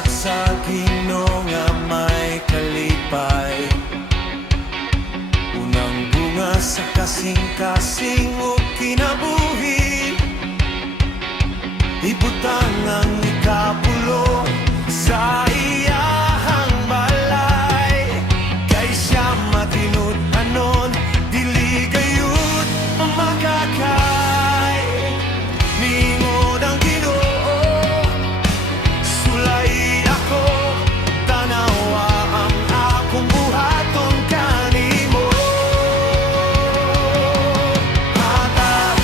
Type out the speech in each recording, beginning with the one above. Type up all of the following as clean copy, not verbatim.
Hatag sa Ginoo nga may kalipay, unang bunga sa kasing-kasing o kinabuhi. Ibutang ang ikapulo sa iyahang balay, kay siya matinud-anon, dili gayud makakay. Ningod ang Ginoo, sulay ako, tanawa ang akong buhaton kanimo. Hatag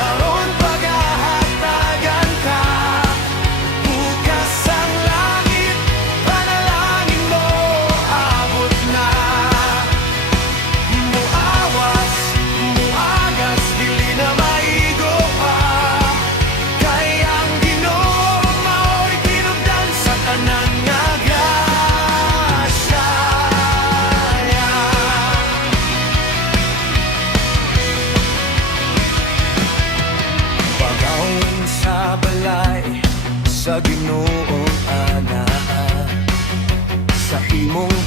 aron paghahatagan ka, bukas ang langit, panalangin mo abot na. Muawas, muagas, dili na maigo pa, kay ang Ginoo mao'y tinubdan sa tanan nga grasya. Pagawin sa balay sa Ginoong anaa, sa imong